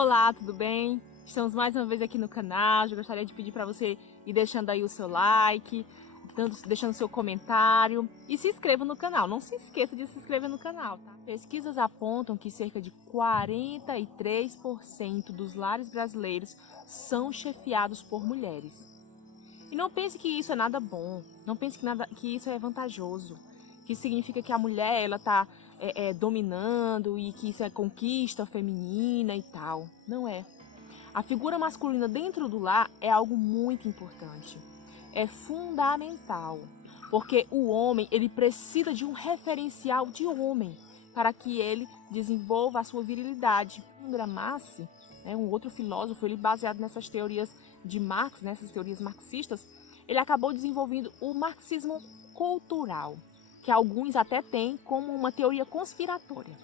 Olá, tudo bem? Estamos mais uma vez aqui no canal. Eu gostaria de pedir para você ir deixando aí o seu like, deixando seu comentário e se inscreva no canal. Não se esqueça de se inscrever no canal, tá? Pesquisas apontam que cerca de 43% dos lares brasileiros são chefiados por mulheres. E não pense que isso é nada bom, não pense que isso é vantajoso, que significa que a mulher ela está dominando e que isso é conquista feminina e tal. Não é. A figura masculina dentro do lar é algo muito importante. É fundamental, porque o homem ele precisa de um referencial de homem para que ele desenvolva a sua virilidade. Gramsci, um outro filósofo, ele baseado nessas teorias de Marx, nessas teorias marxistas, ele acabou desenvolvendo o marxismo cultural, que alguns até têm como uma teoria conspiratória.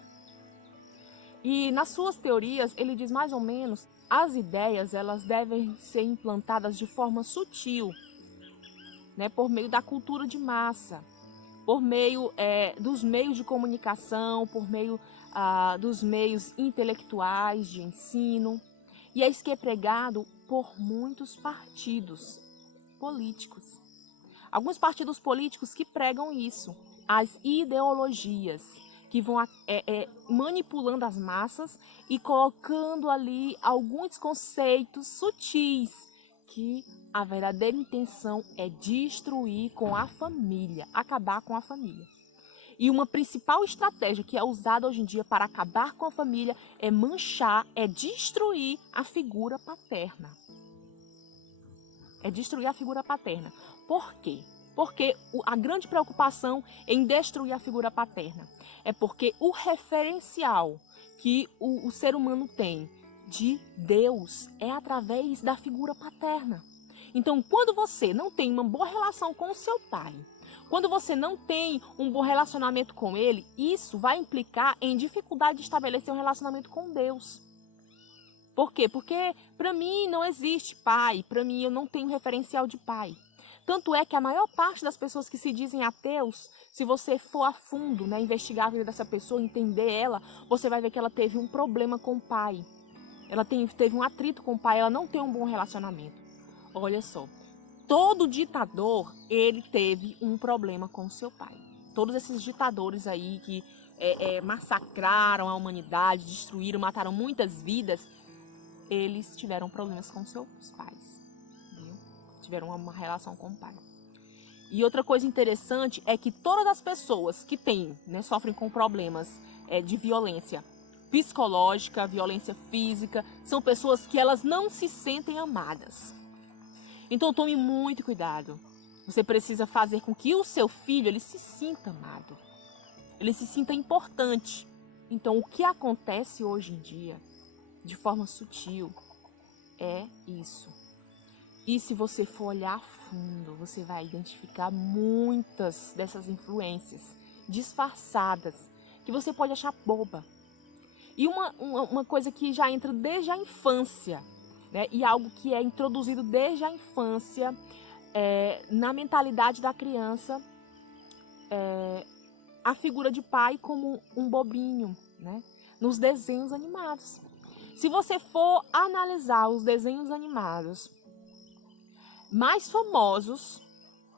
E nas suas teorias, ele diz mais ou menos, as ideias elas devem ser implantadas de forma sutil, por meio da cultura de massa, por meio dos meios de comunicação, por meio dos meios intelectuais de ensino. E é isso que é pregado por muitos partidos políticos. Alguns partidos políticos que pregam isso, as ideologias, que vão manipulando as massas e colocando ali alguns conceitos sutis, que a verdadeira intenção é destruir com a família, acabar com a família. E uma principal estratégia que é usada hoje em dia para acabar com a família é manchar, é destruir a figura paterna. É destruir a figura paterna. Por quê? Porque a grande preocupação em destruir a figura paterna é porque o referencial que o ser humano tem de Deus é através da figura paterna. Então, quando você não tem uma boa relação com o seu pai, quando você não tem um bom relacionamento com ele, isso vai implicar em dificuldade de estabelecer um relacionamento com Deus. Por quê? Porque para mim não existe pai, para mim eu não tenho referencial de pai. Tanto é que a maior parte das pessoas que se dizem ateus, se você for a fundo, investigar a vida dessa pessoa, entender ela, você vai ver que ela teve um problema com o pai. Ela teve um atrito com o pai, ela não tem um bom relacionamento. Olha só, todo ditador, ele teve um problema com o seu pai. Todos esses ditadores aí que massacraram a humanidade, destruíram, mataram muitas vidas, eles tiveram problemas com seus pais, viu? Tiveram uma relação com o pai. E outra coisa interessante é que todas as pessoas que sofrem com problemas de violência psicológica, violência física, são pessoas que elas não se sentem amadas. Então tome muito cuidado. Você precisa fazer com que o seu filho ele se sinta amado, ele se sinta importante. Então o que acontece hoje em dia, de forma sutil, é isso. E se você for olhar a fundo, você vai identificar muitas dessas influências disfarçadas, que você pode achar boba. E uma coisa que já entra desde a infância, e algo que é introduzido desde a infância na mentalidade da criança, a figura de pai como um bobinho, nos desenhos animados. Se você for analisar os desenhos animados mais famosos,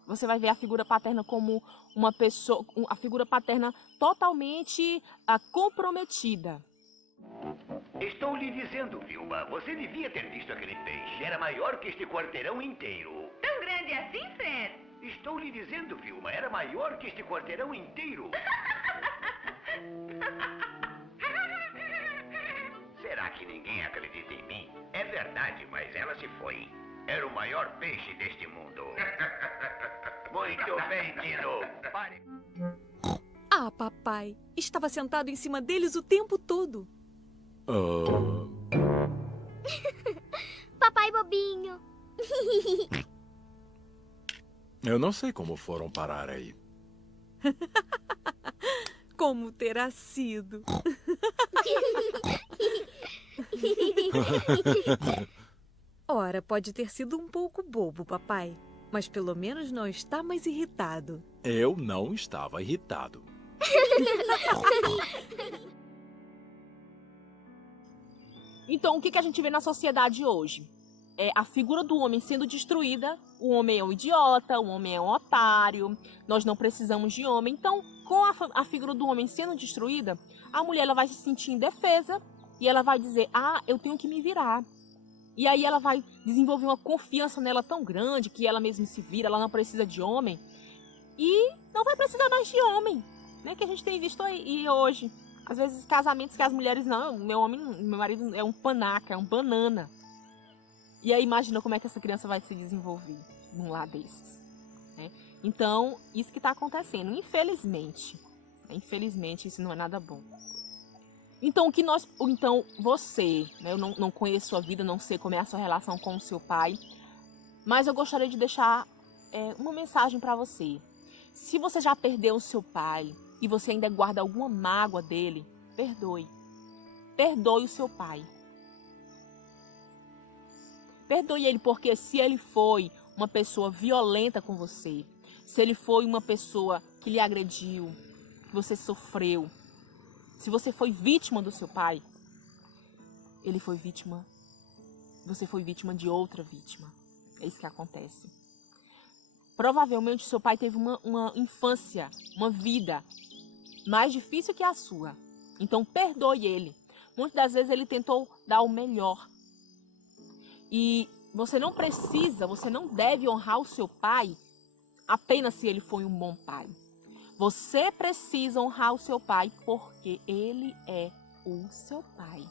você vai ver a figura paterna como uma pessoa, a figura paterna totalmente comprometida. Estou lhe dizendo, Vilma, você devia ter visto aquele peixe. Era maior que este quarteirão inteiro. Tão grande assim, Fred? Estou lhe dizendo, Vilma, era maior que este quarteirão inteiro. Será que ninguém acredita em mim? É verdade, mas ela se foi. Era o maior peixe deste mundo. Muito bem, Dino. Pare. Ah, papai, estava sentado em cima deles o tempo todo. Papai bobinho. Eu não sei como foram parar aí. Como terá sido? Ora, pode ter sido um pouco bobo, papai, mas pelo menos não está mais irritado. Eu não estava irritado. Então, o que a gente vê na sociedade hoje? É a figura do homem sendo destruída. O homem é um idiota, o homem é um otário, nós não precisamos de homem. Então, com a figura do homem sendo destruída, a mulher ela vai se sentir indefesa e ela vai dizer, eu tenho que me virar. E aí ela vai desenvolver uma confiança nela tão grande que ela mesma se vira, ela não precisa de homem e não vai precisar mais de homem, né? Que a gente tem visto aí hoje. Às vezes casamentos que as mulheres, não, meu marido é um panaca, é um banana. E aí imagina como é que essa criança vai se desenvolver num lar desses, né? Então, isso que está acontecendo, infelizmente. Infelizmente, isso não é nada bom. Então, você, né, eu não conheço sua vida, não sei como é a sua relação com o seu pai, mas eu gostaria de deixar uma mensagem para você. Se você já perdeu o seu pai e você ainda guarda alguma mágoa dele, perdoe. Perdoe o seu pai. Perdoe ele, porque se ele foi uma pessoa violenta com você, se ele foi uma pessoa que lhe agrediu, que você sofreu, se você foi vítima do seu pai, ele foi vítima, você foi vítima de outra vítima. É isso que acontece. Provavelmente seu pai teve uma infância, uma vida mais difícil que a sua. Então perdoe ele. Muitas das vezes ele tentou dar o melhor. E você não deve honrar o seu pai apenas se ele foi um bom pai. Você precisa honrar o seu pai porque ele é o seu pai.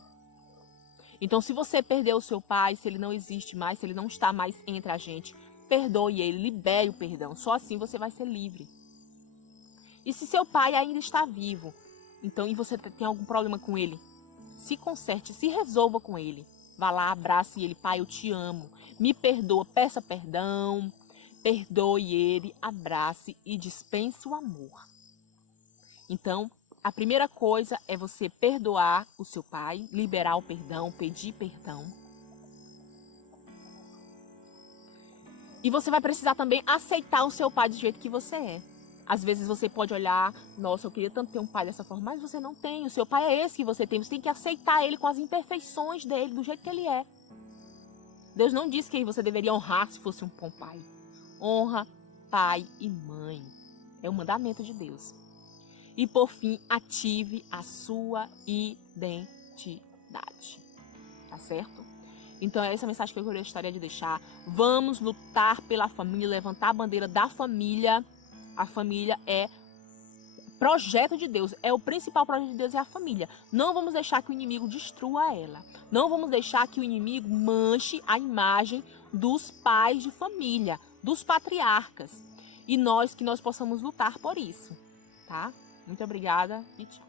Então, se você perdeu o seu pai, se ele não existe mais, se ele não está mais entre a gente, perdoe ele, libere o perdão. Só assim você vai ser livre. E se seu pai ainda está vivo, então, e você tem algum problema com ele, se conserte, se resolva com ele. Vá lá, abrace ele. Pai, eu te amo. Me perdoa, peça perdão. Perdoe ele, abrace e dispense o amor. Então, a primeira coisa é você perdoar o seu pai, liberar o perdão, pedir perdão. E você vai precisar também aceitar o seu pai do jeito que você é. Às vezes você pode olhar, nossa, eu queria tanto ter um pai dessa forma, mas você não tem. O seu pai é esse que você tem. Você tem que aceitar ele com as imperfeições dele, do jeito que ele é. Deus não disse que você deveria honrar se fosse um bom pai. Honra pai e mãe. É o mandamento de Deus. E por fim, ative a sua identidade. Tá certo? Então é essa mensagem que eu gostaria de deixar. Vamos lutar pela família, levantar a bandeira da família. A família é projeto de Deus. É o principal projeto de Deus, é a família. Não vamos deixar que o inimigo destrua ela. Não vamos deixar que o inimigo manche a imagem dos pais de família, dos patriarcas. E que nós possamos lutar por isso, tá? Muito obrigada e tchau.